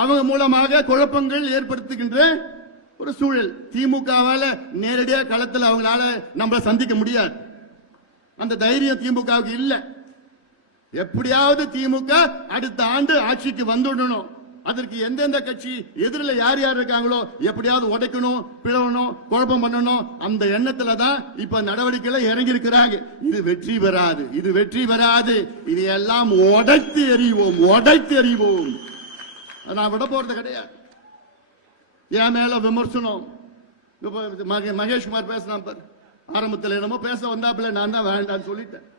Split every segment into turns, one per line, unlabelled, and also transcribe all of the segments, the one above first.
அவங்க மூலமாக குழப்பங்கள் ஏற்படுத்துகின்ற ஒரு சூழல். திமுகவால நேரடியா களத்தில் அவங்களால நம்மள சந்திக்க முடியாது. அந்த தைரியம் திமுகவுக்கு இல்லை. எப்படியாவது திமுக அடுத்த ஆண்டு ஆட்சிக்கு வந்துடணும். அதற்கு எந்தெந்த கட்சி எதிரில் யார் யார் இருக்காங்களோ எப்படியாவது உடைக்கணும் பிளவணும் குழப்பம் பண்ணணும். அந்த எண்ணத்துல தான் இப்ப நடவடிக்கையில இறங்கி இருக்கிறாங்க இது வெற்றி பெறாது இது வெற்றி பெறாது. இது எல்லாம் உடைத்து எறிவோம் உடைத்து எறிவோம். நான் விட போறது கிடையாது. என் மேல விமர்சனம். மகே- மகேஷ்குமார் பேசினான் பாரு. ஆரம்பத்தில் என்னமோ பேச வந்தாப்புல நான் தான் வேண்டாம்னு சொல்லிட்டேன்.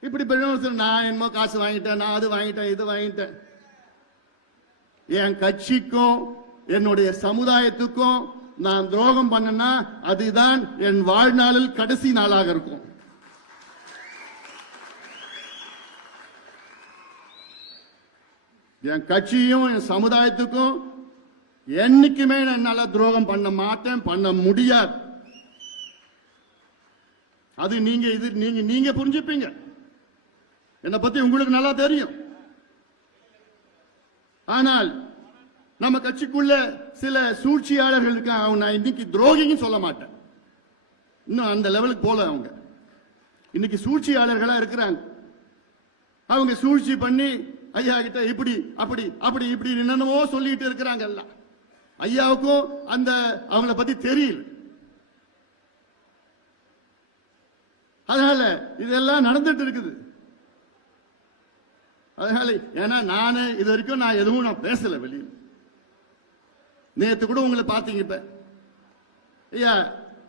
இப்படி விமர்சனம் நான் என்னமோ காசு வாங்கிட்டேன் நான் அது வாங்கிட்டேன் இது வாங்கிட்டேன். என் கட்சிக்கும் என்னுடைய சமுதாயத்துக்கும் நான் துரோகம் பண்ணனா அதுதான் என் வாழ்நாளில் கடைசி நாளாக இருக்கும். என் கட்சியும் என் சமுதாயத்துக்கும் என்னைக்குமே நான் என்னால துரோகம் பண்ண மாட்டேன் பண்ண முடியாது. அது நீங்க இது நீங்க நீங்க புரிஞ்சுப்பீங்க. என்னை பத்தி உங்களுக்கு நல்லா தெரியும். ஆனால் நம்ம கட்சிக்குள்ள சில சூழ்ச்சியாளர்கள் இருக்காங்க. அவங்க நான் இன்னைக்கு துரோகின்னு சொல்ல மாட்டேன். இன்னும் அந்த லெவலுக்கு போல அவங்க. இன்னைக்கு சூழ்ச்சியாளர்களா இருக்கிறாங்க. அவங்க சூழ்ச்சி பண்ணி ஐயா கிட்ட இப்படி அப்படி அப்படி இப்படி என்னென்னவோ சொல்லிட்டு இருக்கிறாங்க எல்லாம். ஐயாவுக்கும் அந்த அவங்கள பத்தி தெரியல. அதனால இதெல்லாம் நடந்துட்டு இருக்குது. அதனால ஏன்னா நானு இது வரைக்கும் நான் எதுவும் நான் பேசல வெளியில். நேத்து கூட உங்களை பார்த்தீங்க இப்ப. ஐயா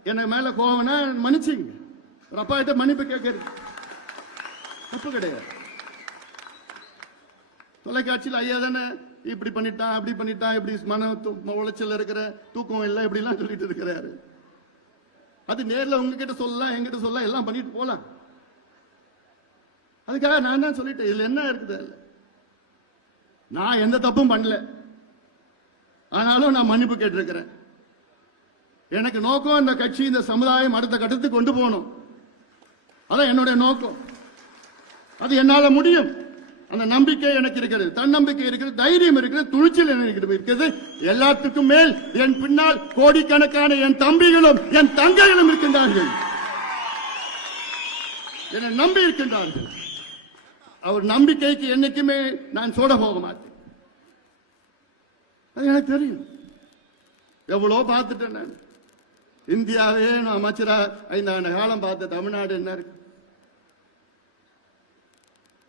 என்ன மேல கோவம்னா மன்னிச்சிங்க. ஒரு அப்பா கிட்ட மன்னிப்பு கேட்கறது தப்பு கிடையாது. தொலைக்காட்சியில் ஐயா தானே? இப்படி பண்ணிட்டான் அப்படி பண்ணிட்டான் இப்படி மன தூ உளைச்சல் இருக்கிற தூக்கம் இல்லை இப்படிலாம் சொல்லிட்டு இருக்கிறாரு. அது நேரில் உங்ககிட்ட சொல்லலாம் எங்கிட்ட சொல்லலாம் எல்லாம் பண்ணிட்டு போகலாம் அதுக்காக நான் தான் சொல்லிட்டேன் இதுல என்ன இருக்குது அதில்? நான் எந்த தப்பும் பண்ணல. ஆனாலும் நான் மன்னிப்பு கேட்டிருக்கிறேன். எனக்கு நோக்கம் இந்த கட்சி இந்த சமுதாயம் அடுத்த கட்டத்துக்கு கொண்டு போகணும். அதான் என்னுடைய நோக்கம். அது என்னால் முடியும். அந்த நம்பிக்கை எனக்கு இருக்கிறது தன்னம்பிக்கை இருக்கிறது தைரியம் இருக்கிறது துணிச்சல் எனக்கு இருக்கிறது எல்லாத்துக்கும் மேல் என் பின்னால் கோடிக்கணக்கான என் தம்பிகளும் என் தங்கைகளும் இருக்கின்றார்கள். என்னை நம்பி இருக்கின்றார்கள். அவர் நம்பிக்கைக்கு என்னைக்குமே நான் சோட போக மாட்டேன். அது எனக்கு தெரியும். எவ்வளோ பார்த்துட்டேன் நான். இந்தியாவே நான் அமைச்சராக ஐந்தாண்டு காலம் பார்த்த தமிழ்நாடு என்ன இருக்கு?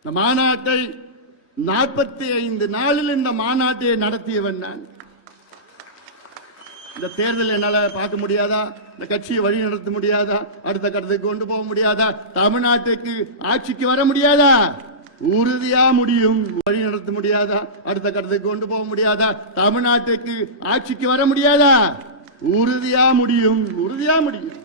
இந்த மாநாட்டை நாற்பத்தி ஐந்து நாளில் இந்த மாநாட்டை நடத்தியவன் நான். இந்த தேர்தல் என்னால பார்க்க முடியாதா? இந்த கட்சியை வழி நடத்த முடியாதா? அடுத்த கட்டத்துக்கு கொண்டு போக முடியாதா? தமிழ்நாட்டுக்கு ஆட்சிக்கு வர முடியாதா? உறுதியா முடியும். வழி நடத்த முடியாதா? அடுத்த கட்டத்துக்கு கொண்டு போக முடியாதா? தமிழ்நாட்டுக்கு ஆட்சிக்கு வர முடியாதா? உறுதியா முடியும். உறுதியா முடியும்.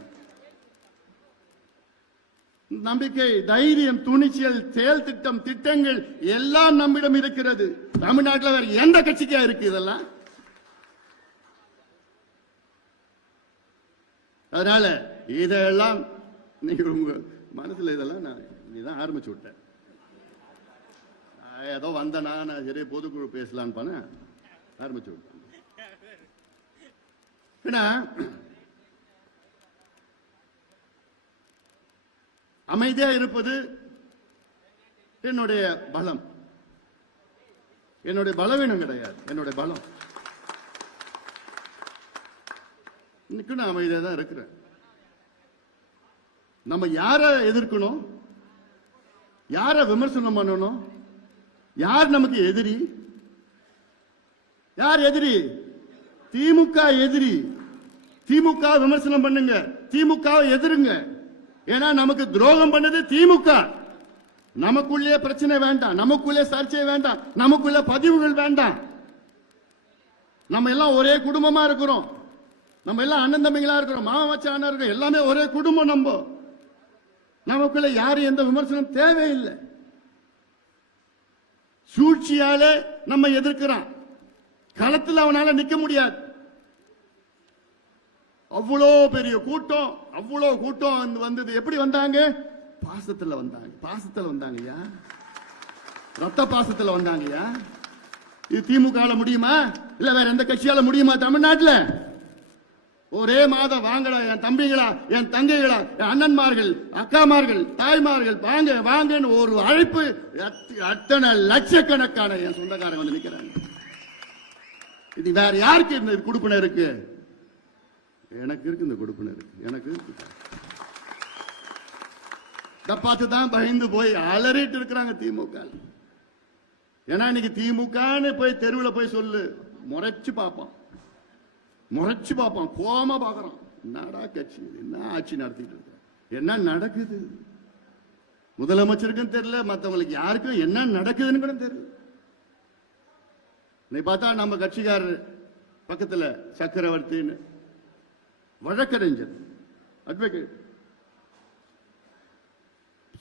நம்பிக்கை தைரியம் துணிச்சல் செயல் திட்டம் திட்டங்கள் எல்லாம் நம்மிடம் இருக்கிறது. தமிழ்நாட்டில் வேற எந்த கட்சிக்கா இருக்கு இதெல்லாம்? அதனால இதெல்லாம் நீங்க உங்க மனசுல இதெல்லாம் நான் நீதான் ஆரம்பிச்சு விட்டேன். ஏதோ வந்தனா நான் சரி பொதுக்குழு பேசலான்னு பண்ண ஆரம்பிச்சு விட்டேன். ஏன்னா அமைதியா இருப்பது என்னுடைய பலம். என்னுடைய பலவீனம் கிடையாது. என்னுடைய பலம். இன்னைக்கு நான் அமைதியா தான் இருக்கிறேன். நம்ம யார எதிர்க்கணும்? யார விமர்சனம் பண்ணணும்? யார் நமக்கு எதிரி? யார் எதிரி? திமுக எதிரி. திமுக விமர்சனம் பண்ணுங்க. திமுக எதிருங்க. ஏன்னா நமக்கு துரோகம் பண்ணது திமுக. நமக்குள்ளே பிரச்சனை வேண்டாம். நமக்குள்ளே சர்ச்சை வேண்டாம். நமக்குள்ள பதிவுகள் வேண்டாம். நம்ம எல்லாம் ஒரே குடும்பமா இருக்கிறோம். நம்ம எல்லாம் அண்ணன் தம்பிகளா இருக்கிறோம். மாமா மச்சான் இருக்கிறோம். எல்லாமே ஒரே குடும்பம் நம்ம. நமக்குள்ள யாரும் எந்த விமர்சனம் தேவையில்லை. சூழ்ச்சியாலே நம்ம எதிர்க்கிறான். களத்தில் அவனால நிக்க முடியாது. அவ்வளோ பெரிய கூட்டம். அவ்வளோ கூட்டம் வந்து வந்தது. எப்படி வந்தாங்க? பாசத்துல வந்தாங்க. பாசத்துல வந்தாங்கய்யா. ரத்த பாசத்துல வந்தாங்கய்யா. இது திமுக முடியுமா? இல்ல வேற எந்த கட்சியால முடியுமா தமிழ்நாட்டில்? ஒரே மாதம் வாங்கடா என் தம்பிகளா என் தங்கைகளா என் அண்ணன்மார்கள் அக்காமார்கள் தாய்மார்கள் வாங்க வாங்கன்னு ஒரு அழைப்பு அத்தனை லட்சக்கணக்கான என் சொந்தக்காரங்க வந்து நிற்கிறாங்க இது வேற யாருக்கு இந்த கொடுப்பினை இருக்கு எனக்கு இருக்கு இந்த கொடுப்பினை இருக்கு. எனக்கு இதை பார்த்து தான் பயந்து போய் அலறிட்டு இருக்கிறாங்க திமுக. ஏன்னா இன்னைக்கு திமுகன்னு போய் தெருவில் போய் சொல்லு முறைச்சு பார்ப்பான். முறைச்சு பார்ப்பான். கோமா பார்க்குறான். என்னடா கட்சி என்ன ஆட்சி நடத்திட்டு இருக்க? என்ன நடக்குது? முதலமைச்சருக்கும் தெரியல மற்றவங்களுக்கு யாருக்கும் என்ன நடக்குதுன்னு கூட தெரியல. நீ பார்த்தா நம்ம கட்சிக்காரர் பக்கத்தில் சக்கரவர்த்தின்னு வழக்கறிஞர் அட்வொகேட்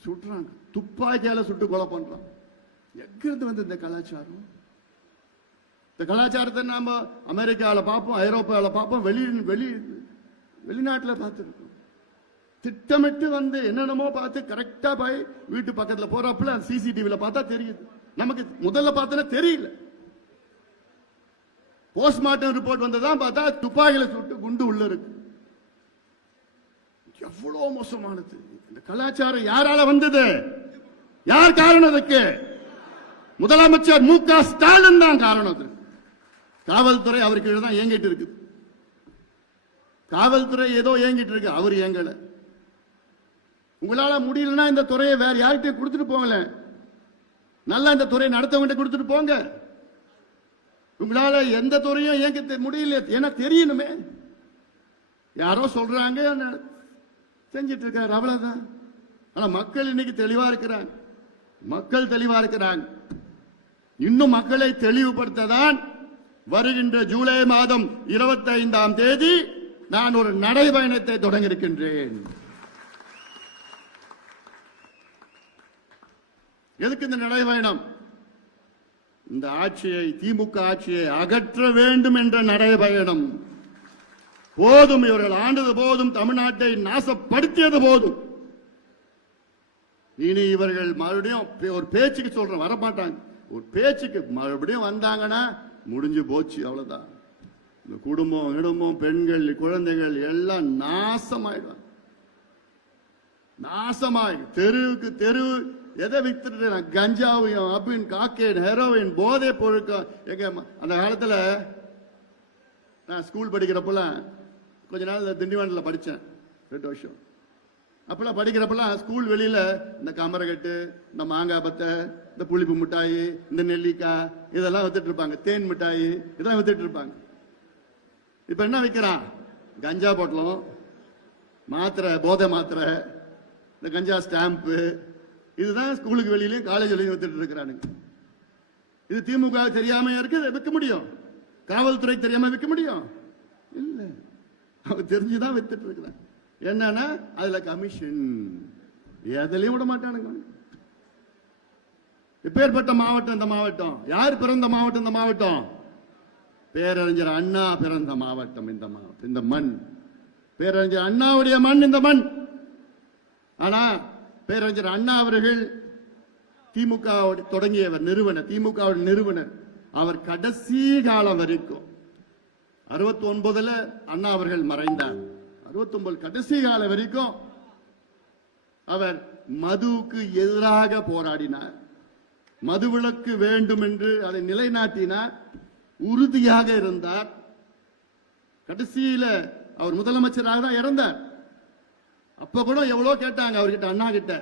சுட்டுறாங்க. துப்பாக்கியால சுட்டு கொலை பண்றான். எங்கிருந்து வந்து இந்த கலாச்சாரம்? இந்த கலாச்சாரத்தை நாம அமெரிக்காவில் பார்ப்போம் ஐரோப்பாவில் பார்ப்போம் வெளி வெளி வெளிநாட்டில் பார்த்துருக்கோம். திட்டமிட்டு வந்து என்னென்னமோ பார்த்து கரெக்டாக போய் வீட்டு பக்கத்தில் போறப்பல சிசிடிவியில் பார்த்தா தெரியுது. நமக்கு முதல்ல பார்த்தனா தெரியல. போஸ்ட்மார்ட்டம் ரிப்போர்ட் வந்ததான் பார்த்தா துப்பாக்கியில் சுட்டு குண்டு உள்ள இருக்கு. எவ்வளவு மோசமானது? இந்த கலாச்சாரம் யாரால வந்தது? யார் காரணம் அதுக்கு? முதலமைச்சர் மு க ஸ்டாலின் தான் காரணம் அது. காவல்துறை அவருக்கு கீழே தான் இயங்கிட்டு இருக்கு. காவல்துறை ஏதோ இயங்கிட்டு இருக்கு அவர் இயங்கல. உங்களால முடியலன்னா இந்த துறையை வேற யார்கிட்டயும் கொடுத்துட்டு போங்களேன் நல்லா இந்த துறையை நடத்தவங்கிட்ட கொடுத்துட்டு போங்க. உங்களால எந்த துறையும் இயங்க முடியல. ஏன்னா தெரியணுமே. யாரோ சொல்றாங்க செஞ்சிட்டு இருக்கிறார் அவ்வளவுதான். ஆனா மக்கள் இன்னைக்கு தெளிவா இருக்கிறாங்க. மக்கள் தெளிவா இருக்கிறாங்க. இன்னும் மக்களை தெளிவுபடுத்ததான் வருகின்ற ஜூலை மாதம் இருபத்தி ஐந்தாம் தேதி நான் ஒரு நடைபயணத்தை தொடங்க இருக்கின்றேன் எதுக்கு இந்த நடைபயணம்? இந்த ஆட்சியை திமுக ஆட்சியை அகற்ற வேண்டும் என்ற நடைபயணம். போதும் இவர்கள் ஆண்டது போதும் தமிழ்நாட்டை நாசப்படுத்தியது போதும். இனி இவர்கள் மறுபடியும் பே- ஒரு பேச்சுக்கு சொல்றேன் வரமாட்டாங்க. ஒரு பேச்சுக்கு மறுபடியும் வந்தாங்கன்னா முடிஞ்சு போச்சு அவ்வளவுதான். இந்த குடும்பம் இடும்பம் பெண்கள் குழந்தைகள் எல்லாம் நாசமாயிடுவாங்க. நாசமாய் தெருவுக்கு தெரு எதை வித்துட்டு கஞ்சாவையும் அபின் காக்கேன் ஹெரோயின் போதை பொருட்கள் எங்க அந்த காலத்துல நான் ஸ்கூல் படிக்கிறப்பெல்லாம் கொஞ்ச நாள் திண்டிவனத்தில் படித்தேன் ரெண்டு வருஷம். அப்பெல்லாம் படிக்கிறப்பெல்லாம் ஸ்கூல் வெளியில் இந்த கமரக்கட்டு இந்த மாங்காய் பத்தை இந்த புளிப்பு மிட்டாய் இந்த நெல்லிக்காய் இதெல்லாம் வித்துட்டு இருப்பாங்க. தேன் மிட்டாய் இதெல்லாம் வித்துட்டு இருப்பாங்க. இப்போ என்ன விற்கிறான் கஞ்சா பொட்டலம் மாத்திரை போதை மாத்திரை இந்த கஞ்சா ஸ்டாம்ப்பு இதுதான் ஸ்கூலுக்கு வெளியிலையும் காலேஜ் வெளியும் வித்துட்டு இருக்கிறானுங்க. இது திமுக தெரியாம இருக்கு? விற்க முடியும். காவல்துறை தெரியாம விற்க முடியும்? இல்லை. அவங்க தெரிஞ்சுதான் வித்துட்டு இருக்கிறாங்க என்னன்னா அதுல கமிஷன் எதுலையும் விட மாட்டானுங்க இப்பேற்பட்ட மாவட்டம் இந்த மாவட்டம். யார் பிறந்த மாவட்டம் இந்த மாவட்டம்? பேரறிஞர் அண்ணா பிறந்த மாவட்டம் இந்த மாவட்டம் இந்த மண். பேரறிஞர் அண்ணாவுடைய மண் இந்த மண். ஆனா பேரறிஞர் அண்ணா அவர்கள் திமுக தொடங்கியவர் நிறுவனர் திமுக நிறுவனர். அவர் கடைசி காலம் வரைக்கும். அறுபத்தி ஒன்பதுல அண்ணா அவர்கள் மறைந்தார். அறுபத்தி ஒன்பது கடைசி காலம் வரைக்கும் அவர் மதுவுக்கு எதிராக போராடினார். மதுவிலக்கு வேண்டும் என்று அதை நிலைநாட்டினார். உறுதியாக இருந்தார். கடைசியில அவர் முதலமைச்சராக தான் இறந்தார். அப்ப கூட எவ்வளவு கேட்டாங்க அவர்கிட்ட அண்ணா கிட்ட.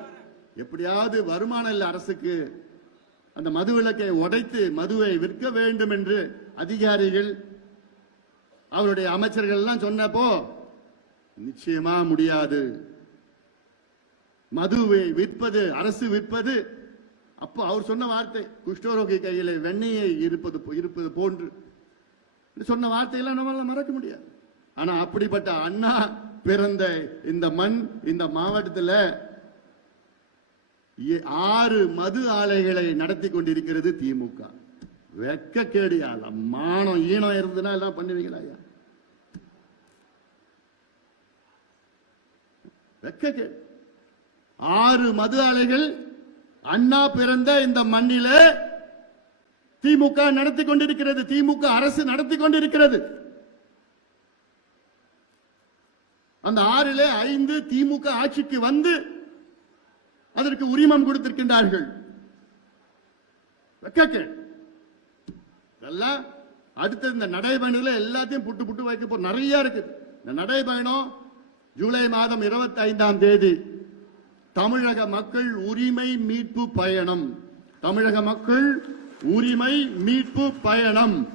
எப்படியாவது வருமானம் இல்ல அரசுக்கு அந்த மது விலக்கை உடைத்து மதுவை விற்க வேண்டும் என்று அதிகாரிகள் அவருடைய அமைச்சர்கள் எல்லாம் சொன்னப்போ நிச்சயமா முடியாது. மதுவை விற்பது அரசு விற்பது. அப்போ அவர் சொன்ன வார்த்தை குஷ்டரோகி கையில வெண்ணையை இருப்பது இருப்பது போன்று. சொன்ன வார்த்தையெல்லாம் நம்மளால மறக்க முடியாது. ஆனா அப்படிப்பட்ட அண்ணா பிறந்த இந்த மண் இந்த மாவட்டத்தில் ஏ- ஆறு மது ஆலைகளை நடத்தி கொண்டிருக்கிறது திமுக வெக்க கேடியா மானம் ஈனம் இருந்ததுன்னா எல்லாம் பண்ணுவீங்களா ஐயா? வெக்க கேடு ஆறு மது ஆலைகள் அண்ணா பிறந்த இந்த மண்ணிலே திமுக நடத்தி கொண்டிருக்கிறது. திமுக அரசு நடத்தி கொண்டிருக்கிறது. அந்த ஆறிலே ஐந்து திமுக ஆட்சிக்கு வந்து அதற்கு உரிமம் கொடுத்திருக்கின்றார்கள். வெட்கக்கேடு. அதெல்லாம் அடுத்தது இந்த நடைபயணத்துல எல்லாத்தையும் புட்டு புட்டு வைக்க போ நிறைய இருக்குது இந்த நடைபயணம் ஜூலை மாதம் இருபத்தி ஐந்தாம் தேதி. தமிழக மக்கள் உரிமை மீட்பு பயணம். தமிழக மக்கள் உரிமை மீட்பு பயணம்.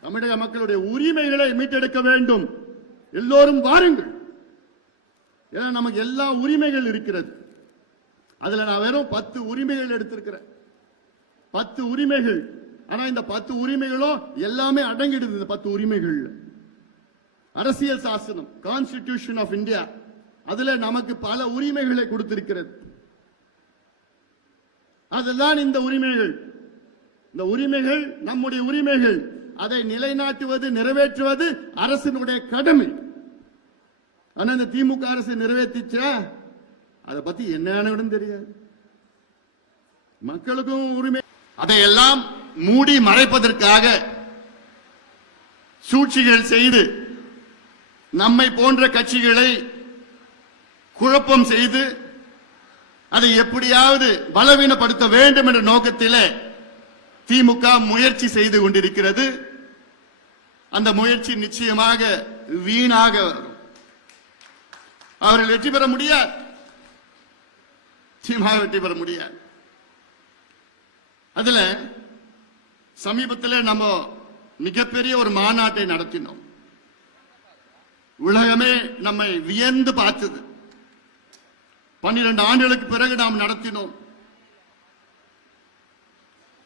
தமிழக மக்களுடைய உரிமைகளை மீட்டெடுக்க வேண்டும். எல்லோரும் வாருங்கள். ஏன்னா நமக்கு எல்லா உரிமைகள் இருக்கிறது. அதுல நான் வெறும் பத்து உரிமைகள் எடுத்திருக்கிறேன். பத்து உரிமைகள். ஆனா இந்த பத்து உரிமைகளும் எல்லாமே அடங்கிடுது இந்த பத்து உரிமைகள் அரசியல் சாசனம் கான்ஸ்டிடியூஷன் ஆஃப் இந்தியா அதுல நமக்கு பல உரிமைகளை கொடுத்திருக்கிறது. அதுதான் இந்த உரிமைகள். இந்த உரிமைகள் நம்முடைய உரிமைகள். அதை நிலைநாட்டுவது நிறைவேற்றுவது அரசினுடைய கடமை. ஆனா இந்த திமுக அரசு நிறைவேற்றிச்சா அதை பத்தி என்னன்னு தெரியாது. மக்களுக்கும் உரிமை. அதையெல்லாம் மூடி மறைப்பதற்காக சூழ்ச்சிகள் செய்து நம்மை போன்ற கட்சிகளை குழப்பம் செய்து அதை எப்படியாவது பலவீனப்படுத்த வேண்டும் என்ற நோக்கத்திலே திமுக முயற்சி செய்து கொண்டிருக்கிறது. அந்த முயற்சி நிச்சயமாக வீணாக வரும் அவர்கள் வெற்றி பெற முடியாது. நிச்சயமாக வெற்றி பெற முடியாது. அதுல சமீபத்தில் நம்ம மிகப்பெரிய ஒரு மாநாட்டை நடத்தினோம். உலகமே நம்மை வியந்து பார்த்தது. பன்னிரண்டு ஆண்டுகளுக்கு பிறகு நாம் நடத்தினோம்.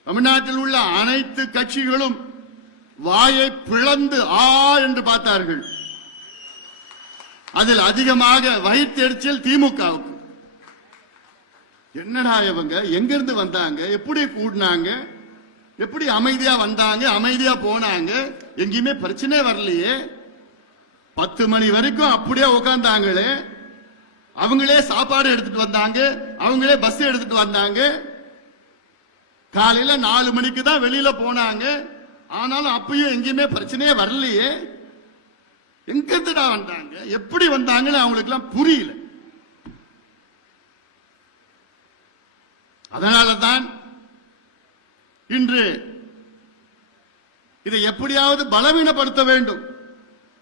தமிழ்நாட்டில் உள்ள அனைத்து கட்சிகளும் வாயை பிளந்து ஆ என்று பார்த்தார்கள். அதில் அதிகமாக வயிற்றெரிச்சல் திமுகவுக்கு. என்னடா இவங்க? எங்கிருந்து வந்தாங்க? எப்படி கூடினாங்க? எப்படி அமைதியா வந்தாங்க அமைதியா போனாங்க எங்கேயுமே பிரச்சனை வரலையே. பத்து மணி வரைக்கும் அப்படியே உட்காந்தாங்களே அவங்களே சாப்பாடு எடுத்துட்டு வந்தாங்க அவங்களே பஸ் எடுத்துட்டு வந்தாங்க. காலையில நாலு மணிக்கு தான் வெளியில போனாங்க. ஆனாலும் அப்பயும் எங்கேயுமே பிரச்சனையே வரலையே. எங்கிருந்துடா வந்தாங்க? எப்படி வந்தாங்கன்னு அவங்களுக்கு எல்லாம் புரியல. அதனாலதான் இன்று இதை எப்படியாவது பலவீனப்படுத்த வேண்டும்.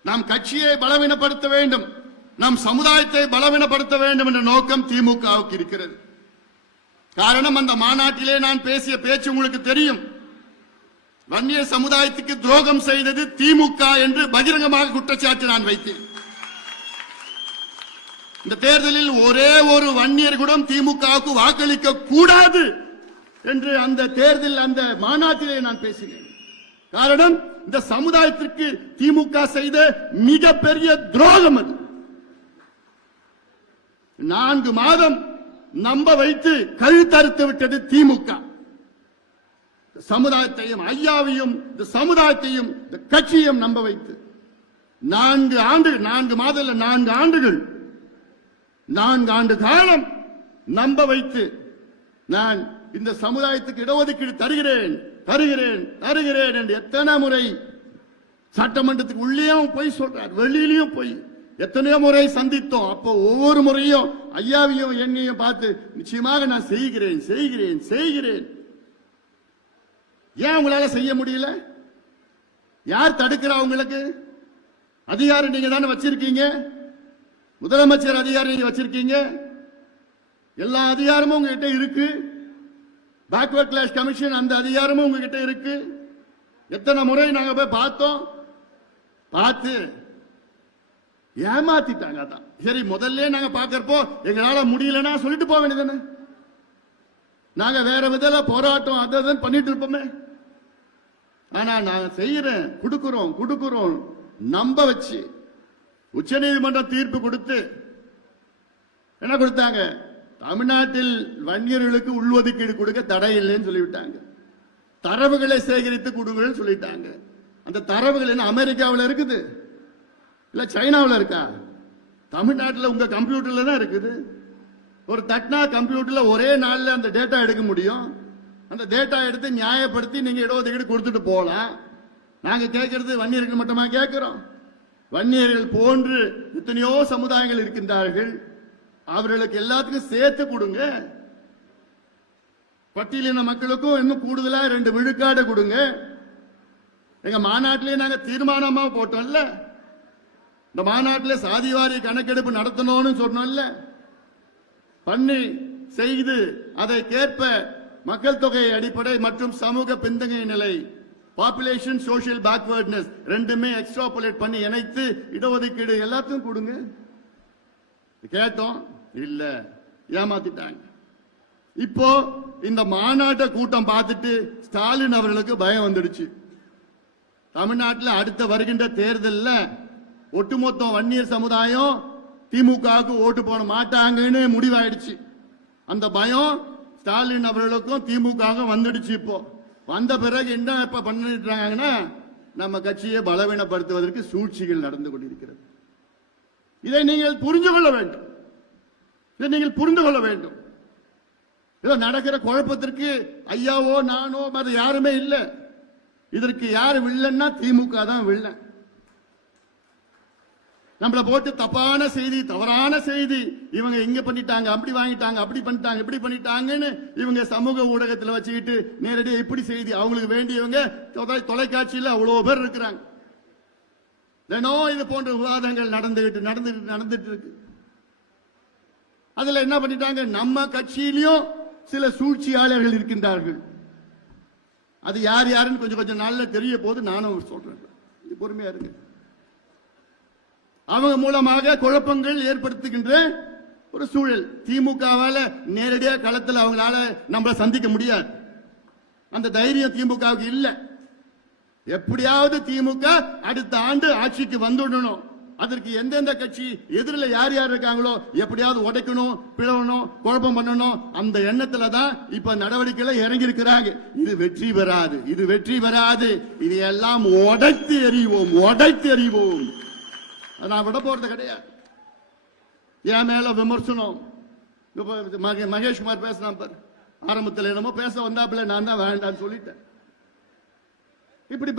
நாம் கட்சியை பலவீனப்படுத்த வேண்டும். நம் சமுதாயத்தை பலவீனப்படுத்த வேண்டும் என்ற நோக்கம் திமுகவுக்கு இருக்கிறது. காரணம் அந்த மாநாட்டிலே நான் பேசிய பேச்சு உங்களுக்கு தெரியும். வன்னிய சமுதாயத்துக்கு துரோகம் செய்தது திமுக என்று பகிரங்கமாக குற்றச்சாட்டு நான் வைத்தேன். இந்த தேர்தலில் ஒரே ஒரு வன்னியர் கூட திமுகவுக்கு வாக்களிக்க கூடாது. என்று அந்த தேர்தல் அந்த மாநாட்டிலே நான் பேசினேன். காரணம் இந்த சமுதாயத்திற்கு திமுக செய்த மிகப்பெரிய துரோகம் அது. நான்கு மாதம் நம்ப வைத்து கழுத்தறுத்து விட்டது திமுக. சமுதாயத்தையும் ஐயாவையும் இந்த சமுதாயத்தையும் இந்த கட்சியையும் நம்ப வைத்து நான்கு ஆண்டு நான்கு மாதம் நான்கு ஆண்டுகள் நான்கு ஆண்டு காலம் நம்ப வைத்து நான் இந்த சமுதாயத்துக்கு இடஒதுக்கீடு தருகிறேன் தருகிறேன் தருகிறேன் என்று எத்தனை முறை சட்டமன்றத்துக்கு உள்ளேயும் போய் சொல்றார் வெளியிலையும் போய். எத்தனையோ முறை சந்தித்தோம். அப்போ ஒவ்வொரு முறையும் ஐயாவையும் என்னையும் பார்த்து நிச்சயமாக நான் செய்கிறேன் செய்கிறேன் செய்கிறேன். ஏன் உங்களால செய்ய முடியல? யார் தடுக்கிறா உங்களுக்கு? அதிகாரம் நீங்க தானே வச்சிருக்கீங்க? முதலமைச்சர் அதிகாரம் நீங்க வச்சிருக்கீங்க? எல்லா அதிகாரமும் உங்ககிட்ட இருக்கு. பேக்வர்ட் கிளாஸ் கமிஷன் அந்த அதிகாரமும் உங்ககிட்ட இருக்கு. எத்தனை முறை நாங்க போய் பார்த்தோம்? பார்த்து ஏமாத்திட்டாங்க அதான். சரி முதல்ல நாங்க பாக்கிறப்போ எங்களால முடியலன்னா சொல்லிட்டு போக வேண்டியதானே நாங்க வேற விதத்துல போராட்டம் அதை பண்ணிட்டு இருப்போமே. ஆனா நாங்க செய்யறேன் கொடுக்கிறோம் கொடுக்கிறோம். நம்ப வச்சு உச்சநீதிமன்றம் தீர்ப்பு கொடுத்து என்ன கொடுத்தாங்க? தமிழ்நாட்டில் வன்னியர்களுக்கு உள்ஒதுக்கீடு கொடுக்க தடை இல்லைன்னு சொல்லிவிட்டாங்க. தரவுகளை சேகரித்து கொடுங்கன்னு சொல்லிட்டாங்க. அந்த தரவுகள் என்ன அமெரிக்காவில் இருக்குது? இல்ல சைனாவில் இருக்கா? தமிழ்நாட்டில் உங்க கம்ப்யூட்டர்ல தான் இருக்குது. ஒரு தட்னா கம்ப்யூட்டர்ல ஒரே நாளில் அந்த டேட்டா எடுக்க முடியும். அந்த டேட்டா எடுத்து நியாயப்படுத்தி நீங்க இடஒதுக்கீடு கொடுத்துட்டு போகலாம். நாங்க கேட்கறது வன்னியர்கள் மட்டுமா கேட்கிறோம் வன்னியர்கள் போன்று எத்தனையோ சமுதாயங்கள் இருக்கின்றார்கள். அவர்களுக்கு எல்லாத்துக்கும் சேர்த்து கொடுங்க. பட்டியலின மக்களுக்கும் இன்னும் கூடுதலா ரெண்டு விழுக்காடு கொடுங்க. எங்க மாநாட்டிலே நாங்க தீர்மானமா போட்டோம்ல. இந்த மாநாட்டில் சாதிவாரி கணக்கெடுப்பு நடத்தணும்னு சொன்னோம்ல. பண்ணி செய்து அதை கேட்ப மக்கள் தொகை அடிப்படை மற்றும் சமூக பிந்தகை நிலை பாப்புலேஷன் சோஷியல் பேக்வர்ட்னஸ் ரெண்டுமே எக்ஸ்ட்ராபுலேட் பண்ணி இணைத்து இடஒதுக்கீடு எல்லாத்தையும் கொடுங்க. கேட்டோம். இல்ல ஏமாத்திட்டாங்க. இப்போ இந்த மாநாட்ட கூட்டம் பார்த்துட்டு ஸ்டாலின் அவர்களுக்கு பயம் வந்துடுச்சு. தமிழ்நாட்டில் அடுத்த வருகின்ற தேர்தலில் ஒட்டுமொத்த வன்னியர் சமுதாயம் திமுகவுக்கு ஓட்டு போட மாட்டாங்கன்னு முடிவாயிடுச்சு. அந்த பயம் ஸ்டாலின் அவர்களுக்கும் திமுக வந்துடுச்சு இப்போ. வந்த பிறகு என்ன இப்ப பண்ணிட்டு நம்ம கட்சியை பலவீனப்படுத்துவதற்கு சூழ்ச்சிகள் நடந்து கொண்டிருக்கிறது. இதை நீங்கள் புரிஞ்சு கொள்ள வேண்டும். இதை நீங்கள் புரிந்து கொள்ள வேண்டும். இதோ நடக்கிற குழப்பத்திற்கு ஐயாவோ நானோ மற்ற யாருமே இல்லை. இதற்கு யாரு வில்லன்னா திமுக தான் வில்லன். நம்மளை போட்டு தப்பான செய்தி தவறான செய்தி இவங்க இங்க பண்ணிட்டாங்க அப்படி வாங்கிட்டாங்க அப்படி பண்ணிட்டாங்க இப்படி பண்ணிட்டாங்கன்னு இவங்க சமூக ஊடகத்துல வச்சுக்கிட்டு நேரடியாக இப்படி செய்தி அவங்களுக்கு வேண்டியவங்க தொலைக்காட்சியில் அவ்வளோ பேர் இருக்கிறாங்க. தினம் இது போன்ற விவாதங்கள் நடந்துகிட்டு நடந்துட்டு நடந்துட்டு இருக்கு. அதுல என்ன பண்ணிட்டாங்க? நம்ம கட்சியிலையும் சில சூழ்ச்சியாளர்கள் இருக்கின்றார்கள். அது யார் யாருன்னு கொஞ்சம் கொஞ்சம் நாள்ல தெரிய போது நானும் சொல்றேன். இது பொறுமையா இருங்க. அவங்க மூலமாக குழப்பங்கள் ஏற்படுத்துகின்ற ஒரு சூழல். திமுகவால நேரடியாக களத்தில் அவங்களால நம்மளை சந்திக்க முடியாது. அந்த தைரியம் திமுகவுக்கு இல்லை. எப்படியாவது திமுக அடுத்த ஆண்டு ஆட்சிக்கு வந்துடணும். அதற்கு எந்தெந்த கட்சி எதிரில் யார் யார் இருக்காங்களோ எப்படியாவது உடைக்கணும் பிளவணும் குழப்பம் பண்ணணும் அந்த எண்ணத்துல தான் இப்ப நடவடிக்கையில இறங்கி இருக்கிறாங்க இது வெற்றி பெறாது இது வெற்றி பெறாது. இதையெல்லாம் உடைத்து எறிவோம் உடைத்து எறிவோம். நான் விட போறது கிடையாது. என் மேல விமர்சனம். மகேஷ்குமார் பேசினான் பாரு. ஆரம்பத்தில் என்னமோ பேச வந்தாப்புல நான் தான் வேண்டாம்னு சொல்லிட்டேன். இப்படி